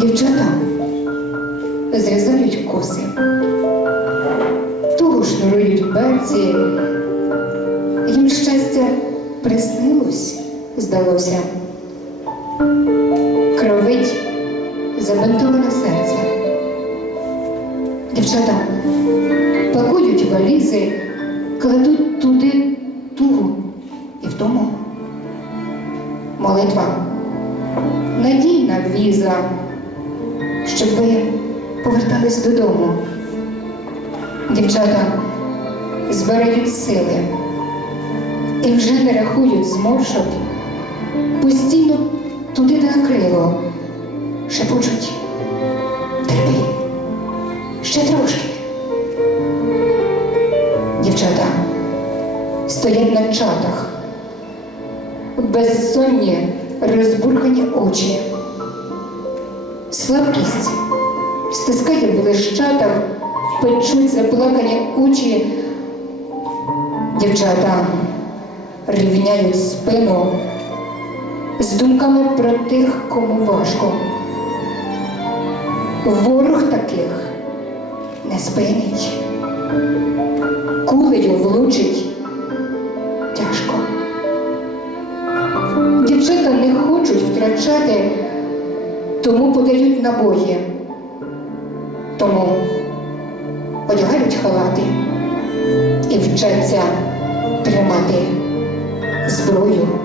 Дівчата зрізають коси, туго шнурують берці. Їм щастя приснилось, здалося. Кровить забинтоване додому. Дівчата збирають сили і вже не рахують зморшок, постійно туди накрило, шепочуть терпи, ще трошки. Дівчата стоять на чатах, безсонні, розбурхані очі. Слабкість стискає в лищатах, печуть заплакані очі. Дівчата рівняють спину з думками про тих, кому важко. Ворог таких не спинить, кулею влучить тяжко. Дівчата не хочуть втрачати, тому подають набої, тому одягають халати і вчаться тримати зброю.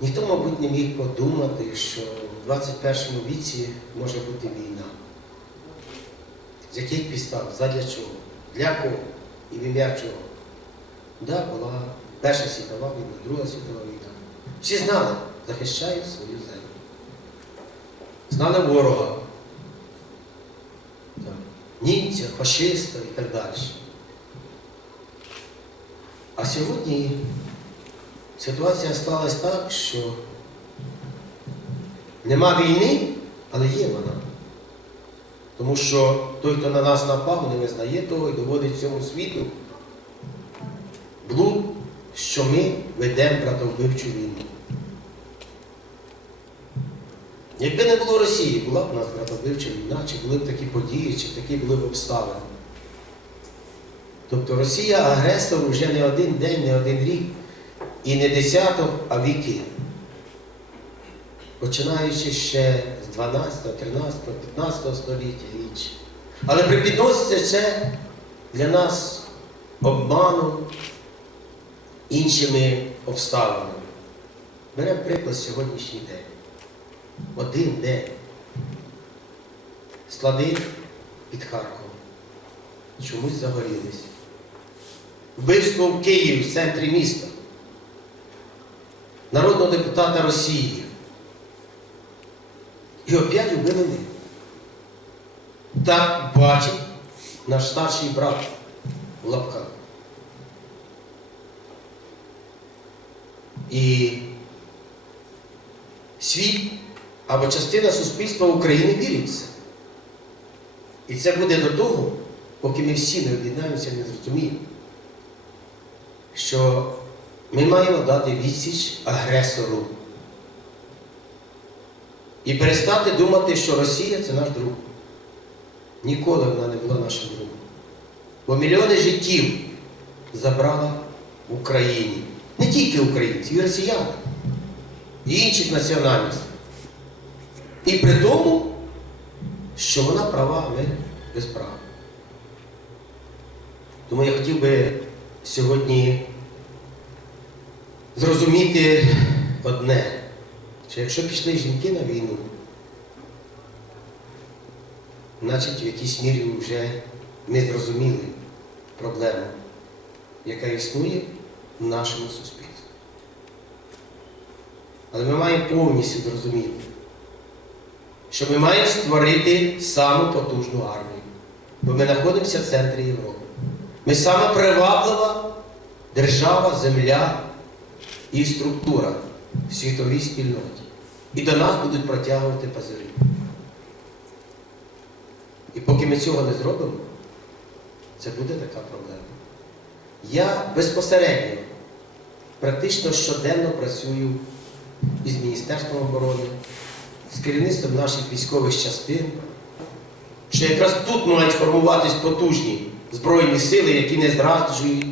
Ніхто, мабуть, не міг подумати, що в 21 віці може бути війна. З яких підстав, задля чого, для кого і в ім'я чого. Да, була Перша світова війна, Друга світова війна. Всі знали, захищають свою землю. Знали ворога, німця, фашиста і так далі. А сьогодні ситуація сталася так, що нема війни, але є вона. Тому що той, хто на нас напав, не визнає того і доводить всьому світу блуд, що ми ведемо братовбивчу війну. Якби не було Росії, була б у нас братовбивча війна, чи були б такі події, чи такі були б обставини. Тобто Росія агресор вже не один день, не один рік, і не десяток, а віки. Починаючи ще з 12, 13, 15 століття і. Але припідноситься це для нас обманом, іншими обставинами. Беремо приклад сьогоднішній день. Один день. Склади під Харковом. Чомусь загорілись. Вбивство в Києві, в центрі міста. Народного депутата Росії. І опять вбили мене. Так бачить наш старший брат в лапках. І світ або частина суспільства України вірить в це. І це буде до того, поки ми всі не об'єднаємося, не зрозуміємо, що ми маємо дати відсіч агресору. І перестати думати, що Росія це наш друг. Ніколи вона не була нашим другом. Бо мільйони життів забрала в Україні. Не тільки українці, і росіяни, і інших національностей. І при тому, що вона права, а ми без права. Тому я хотів би сьогодні зрозуміти одне, що якщо пішли жінки на війну, значить в якійсь мірі вже ми зрозуміли проблему, яка існує в нашому суспільстві. Але ми маємо повністю зрозуміти, що ми маємо створити саму потужну армію. Бо ми знаходимося в центрі Європи. Ми саме приваблива держава, земля і структура світовій спільноті. І до нас будуть протягувати пазирі. І поки ми цього не зробимо, це буде така проблема. Я безпосередньо, практично щоденно працюю із Міністерством оборони, з керівництвом наших військових частин, що якраз тут мають формуватись потужні Збройні сили, які не зраджують,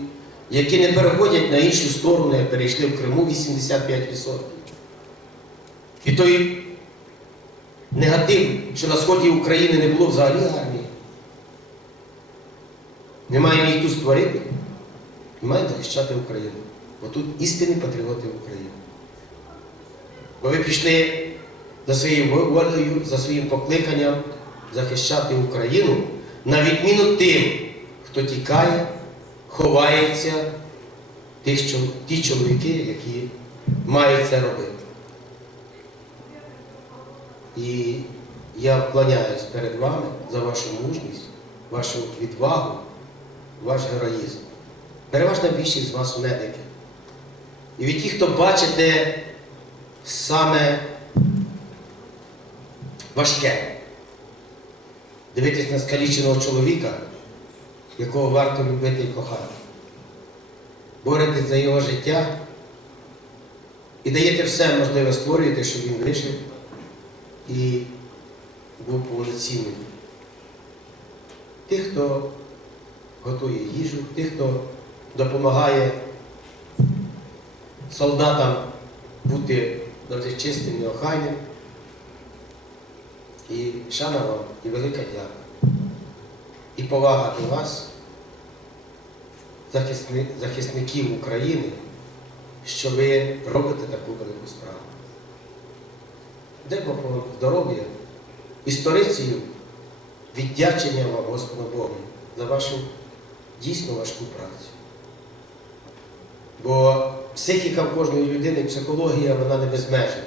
які не переходять на іншу сторону, як перейшли в Криму 85%. І той негатив, що на сході України не було взагалі армії. Ми маємо їх тут створити. Ми захищати Україну. Бо тут істинні патріоти України. Бо ви пішли за своєю волею, за своїм покликанням захищати Україну, на відміну тим, хто тікає, що, ті чоловіки, які мають це робити. І я вклоняюсь перед вами за вашу мужність, вашу відвагу, ваш героїзм. Переважна більшість з вас медики. І від тих, хто бачите саме важке, дивитись на скаліченого чоловіка, якого варто любити і кохати. Боретесь за його життя і даєте все можливе створюєте, щоб він вижив і був повноцінним. Тих, хто готує їжу, тих, хто допомагає солдатам бути завжди чистим і охайним. І шана вам, і велика дяка. І повага до вас, захисни- захисників України, що ви робите таку велику справу. Бог вам здоров'я і сторицею віддячення вам, Господу Богу, за вашу дійсно важку працю. Бо психіка в кожної людини, психологія, вона не безмежна.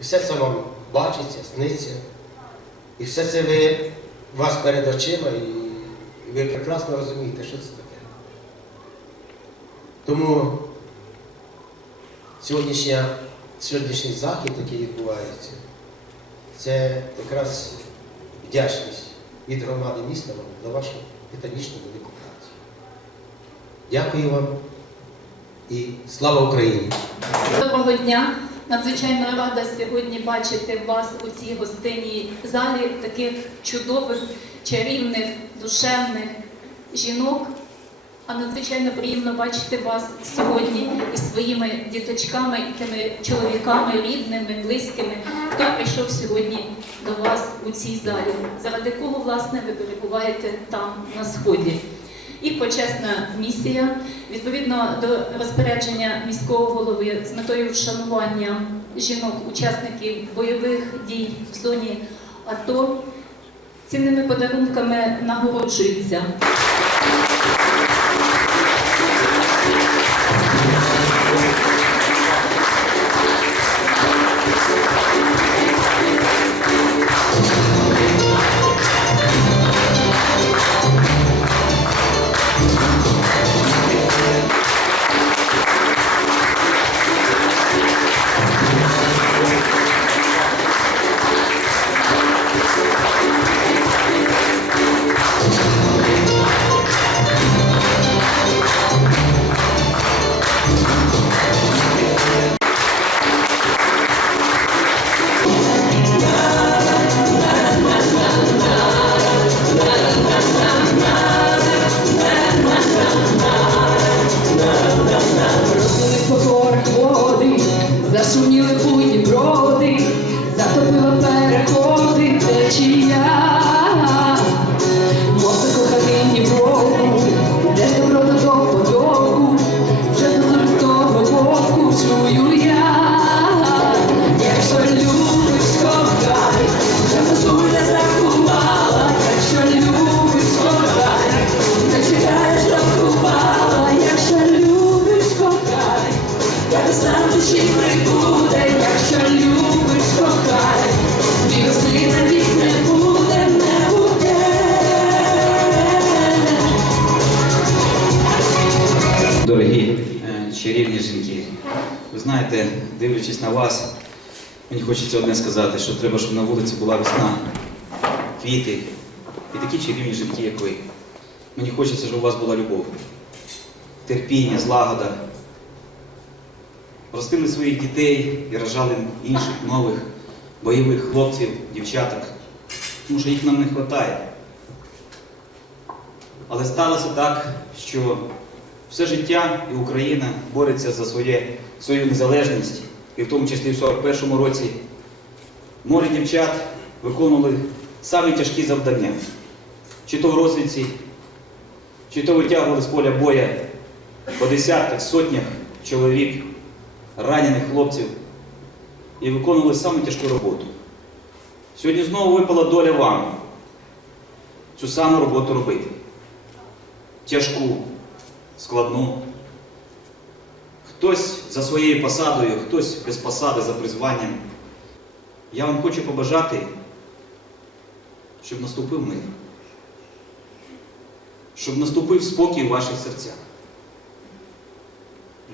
І все це вам бачиться, сниться. І все це ви, вас перед очима, і ви прекрасно розумієте, що це таке. Тому сьогоднішній захід, який відбувається, це якраз вдячність від громади міста за вашу титанічну велику працю. Дякую вам і слава Україні! Доброго дня! Надзвичайно рада сьогодні бачити вас у цій гостинній залі, таких чудових, чарівних, душевних жінок. А надзвичайно приємно бачити вас сьогодні із своїми діточками, і тими чоловіками, рідними, близькими, хто прийшов сьогодні до вас у цій залі, заради кого, власне, ви перебуваєте там на сході. І почесна місія відповідно до розпорядження міського голови з метою вшанування жінок, учасників бойових дій в зоні АТО цінними подарунками нагороджуються. Знаєте, дивлячись на вас, мені хочеться одне сказати, що треба, щоб на вулиці була весна, квіти і такі чарівні жінки, як ви. Мені хочеться, щоб у вас була любов, терпіння, злагода. Ростили своїх дітей і рожали інших нових бойових хлопців, дівчаток, тому що їх нам не вистачає. Але сталося так, що все життя і Україна бореться за своє, свою незалежність, і в тому числі в 41-му році море дівчат виконували самі тяжкі завдання. Чи то в розвідці, чи то витягували з поля боя по десятках, сотнях чоловік, ранених хлопців і виконували саму тяжку роботу. Сьогодні знову випала доля вам цю саму роботу робити. Тяжку, складну. Хтось за своєю посадою, хтось без посади за призванням. Я вам хочу побажати, щоб наступив мир, щоб наступив спокій в ваших серцях.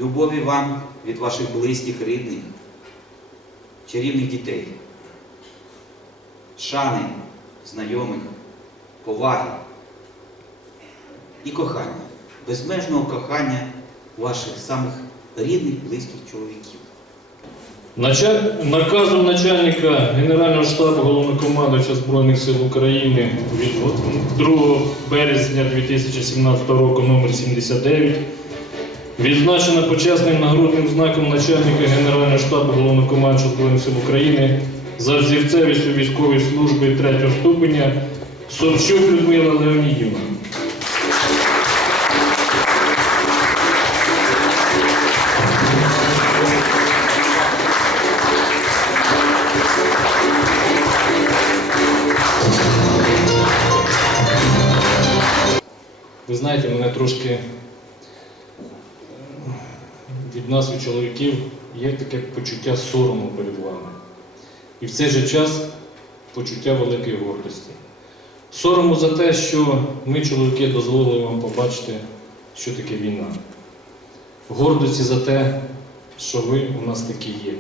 Любові вам від ваших близьких, рідних, чарівних дітей, шани, знайомих, поваги і кохання, безмежного кохання ваших самих рідних, близьких чоловіків. Наказом начальника Генерального штабу Головнокомандуюча Збройних сил України від 2 березня 2017 року номер 79 відзначено почесним нагрудним знаком начальника Генерального штабу Головнокомандуюча Збройних сил України за взірцевістю військової служби 3 ступеня Собчук Людмила Леонідівна. Від нас, від чоловіків, є таке почуття сорому перед вами. І в цей же час почуття великої гордості. Сорому за те, що ми, чоловіки, дозволили вам побачити, що таке війна. Гордості за те, що ви у нас такі є,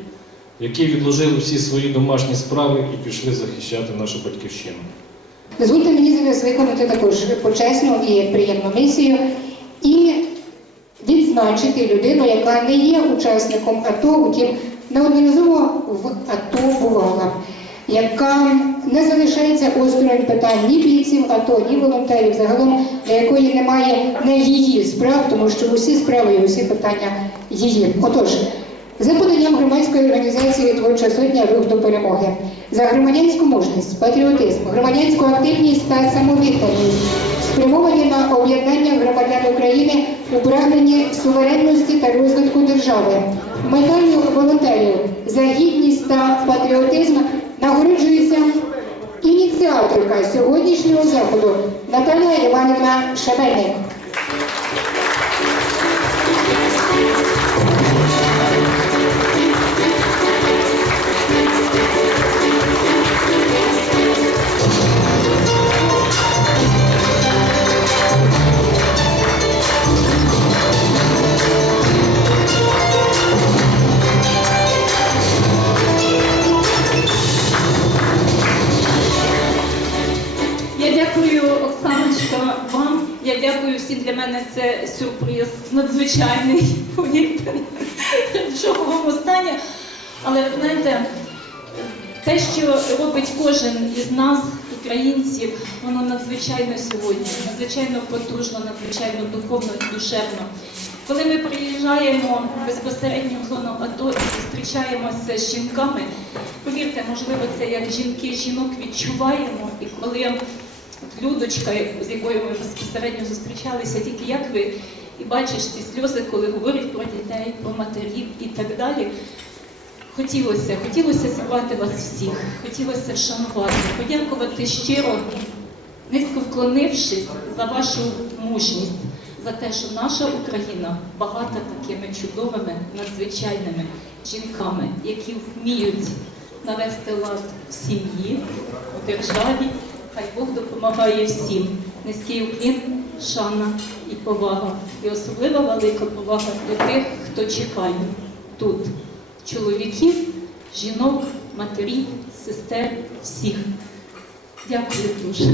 які відложили всі свої домашні справи і пішли захищати нашу батьківщину. Дозвольте мені зараз виконати також почесну і приємну місію і відзначити людину, яка не є учасником АТО, утім неодноразово в АТО бувала, яка не залишається осторонь питань ні бійців АТО, ні волонтерів, загалом для якої немає не її справ, тому що усі справи і усі питання її. Отож, за поданням громадської організації Творча сотня. Рух до перемоги за громадянську мужність, патріотизм, громадянську активність та самовідданість, спрямовані на об'єднання громадян України у прагненні суверенності та розвитку держави. Медаллю волонтерів за гідність та патріотизм надзвичайно сьогодні, надзвичайно потужно, надзвичайно духовно і душевно. Коли ми приїжджаємо безпосередньо в зону АТО і зустрічаємося з жінками, повірте, можливо, це як жінки жінок відчуваємо, і коли Людочка, з якою ми безпосередньо зустрічалися, тільки як ви і бачиш ці сльози, коли говорять про дітей, про матерів і так далі. Хотілося, хотілося зібрати вас всіх, хотілося вшанувати, подякувати щиро, низько вклонившись за вашу мужність, за те, що наша Україна багата такими чудовими, надзвичайними жінками, які вміють навести лад в сім'ї, у державі. Хай Бог допомагає всім. Низький уклін, шана і повага. І особливо велика повага для тих, хто чекає тут. Чоловіків, жінок, матерів, сестер, всіх. Дякую дуже.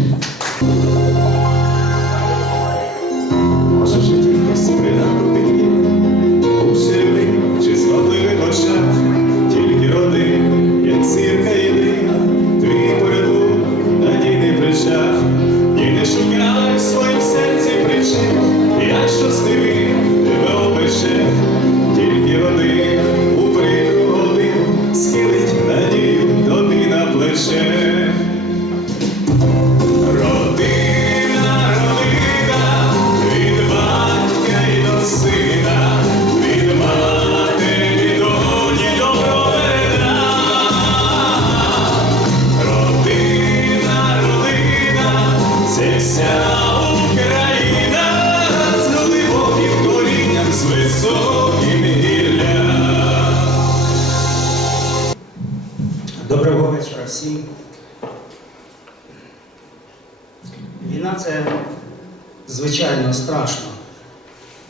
Звичайно страшно.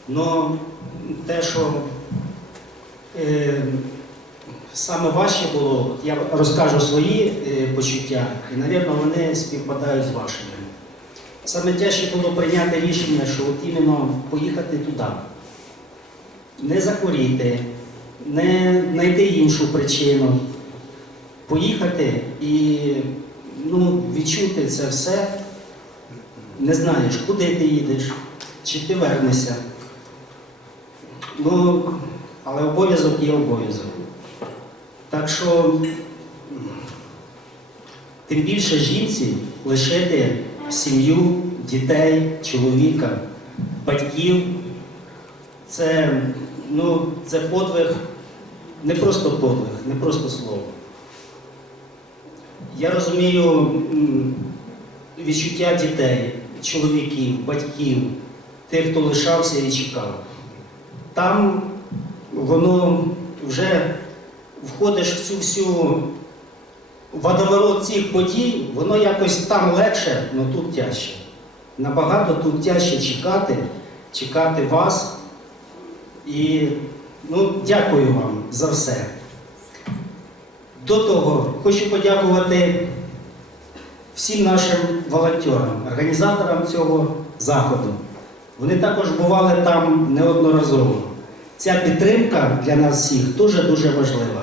Но те, що е, саме важче було, я розкажу свої е, почуття, і, мабуть, вони співпадають з вашими. Саме тяжче було прийняти рішення, що от іменно поїхати туди, не захворіти, не знайти іншу причину поїхати і ну, відчути це все, не знаєш, куди ти їдеш, чи ти вернешся. Ну, але обов'язок є обов'язок. Так що, тим більше жінці лишити сім'ю, дітей, чоловіка, батьків. Це, ну, це подвиг, не просто подвиг, не просто слово. Я розумію відчуття дітей, чоловіків, батьків, тих, хто лишався і чекав. Там воно вже входиш в цю всю водоворот цих подій, воно якось там легше, але тут тяжче. Набагато тут тяжче чекати, чекати вас. І ну, дякую вам за все. До того хочу подякувати всім нашим волонтерам, організаторам цього заходу. Вони також бували там неодноразово. Ця підтримка для нас всіх дуже-дуже важлива.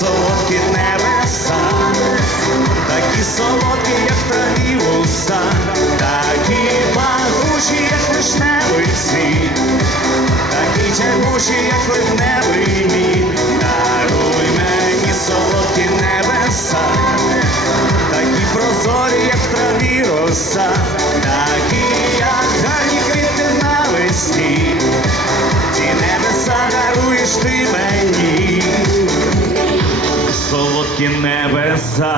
Солодкі небеса, такі солодкі, як траві уста, такі пахучі, як вишневий світ, такі тягучі, як ливневий мід. Даруй мені солодкі небеса, такі прозорі, як траві роса, такі, як гарні квіти навесні. Ті небеса даруєш ти мені, небеса.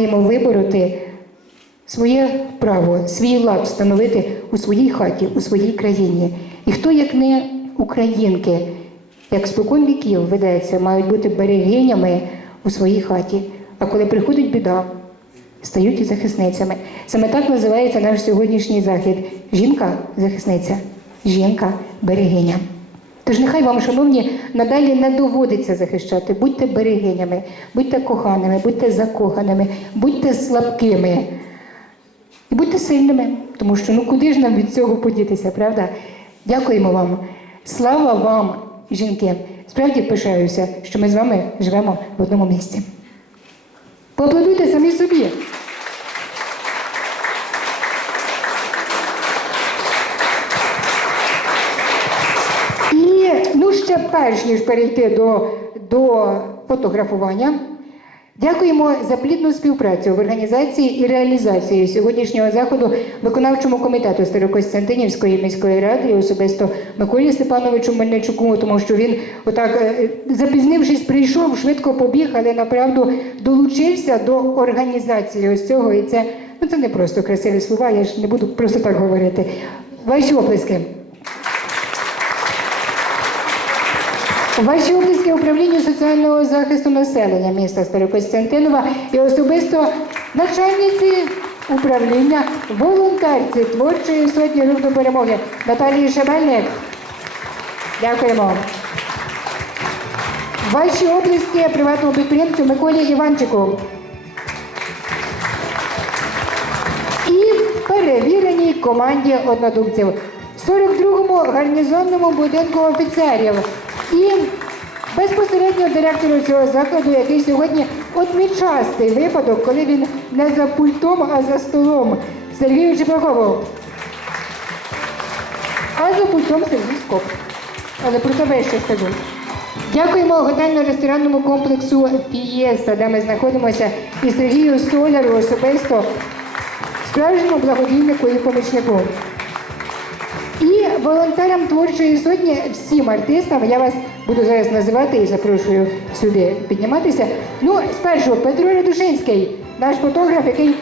Маємо вибороти своє право, свій лад встановити у своїй хаті, у своїй країні. І хто як не українки, як спокон віків ведеться, мають бути берегинями у своїй хаті. А коли приходить біда, стають і захисницями. Саме так називається наш сьогоднішній захід. Жінка-захисниця, жінка-берегиня. Тож нехай вам, шановні, надалі не доводиться захищати. Будьте берегинями, будьте коханими, будьте закоханими, будьте слабкими і будьте сильними, тому що ну куди ж нам від цього подітися, правда? Дякуємо вам. Слава вам, жінки! Справді пишаюся, що ми з вами живемо в одному місці. Поаплодуйте самі собі. І ну ще перш ніж перейти до, до фотографування, Дякуємо за плідну співпрацю в організації і реалізації сьогоднішнього заходу виконавчому комітету Старокостянтинівської міської ради і особисто Миколі Степановичу Мельничуку, тому що він отак е, запізнившись, прийшов, швидко побіг, але направду долучився до організації ось цього. І це ну це не просто красиві слова. Я ж не буду просто так говорити. Ваші оплески. Ваші обласки управлінню соціального захисту населення міста Старокостянтинова і особисто начальниці управління волонтерці творчої сотні рух до перемоги Наталії Шабельник. Дякуємо. Ваші обласки приватному підприємцю Миколі Іванчику. І перевіреній команді однодумців. В 42-му гарнізонному будинку офіцерів. І безпосередньо директору цього закладу, який сьогодні от нечастий випадок, коли він не за пультом, а за столом. Сергію Чепакову. А за пультом Сергій Скоп. Але про тебе я ще скажу. Дякуємо готельно-ресторанному комплексу Фієста, де ми знаходимося, і Сергію Соляру особисто, справжньому благодійнику і помічнику. Волонтерам творчої сотні, всім артистам, я вас буду зараз називати і запрошую сюди підніматися. Ну, спершу Петро Радушинський, наш фотограф, який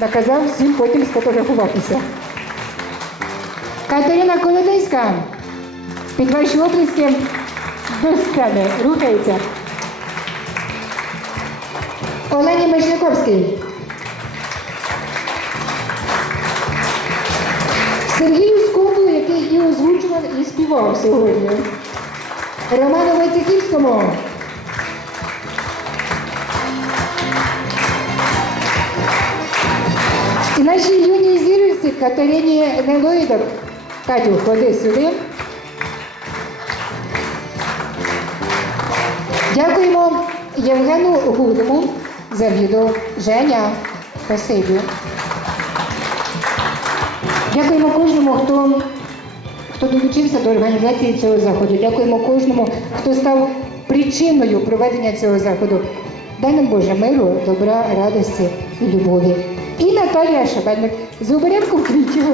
наказав всім потім сфотографуватися. Катерина Колодейська, під ваші оплески до сцени рухається. Олені Мишляковський. Сергію Скоблу, озвучував, і співав сьогодні. Роману Войцехівському. І нашій юній зірці Катерині Нелоїдок. Катю, ходи сюди. Дякуємо Євгену Гудому за відео. Женя, спасибі. Дякуємо кожному, хто, хто долучився до організації цього заходу. Дякуємо кожному, хто став причиною проведення цього заходу. Дай нам Боже миру, добра, радості і любові. І Наталія Шабельник з оберегом квітів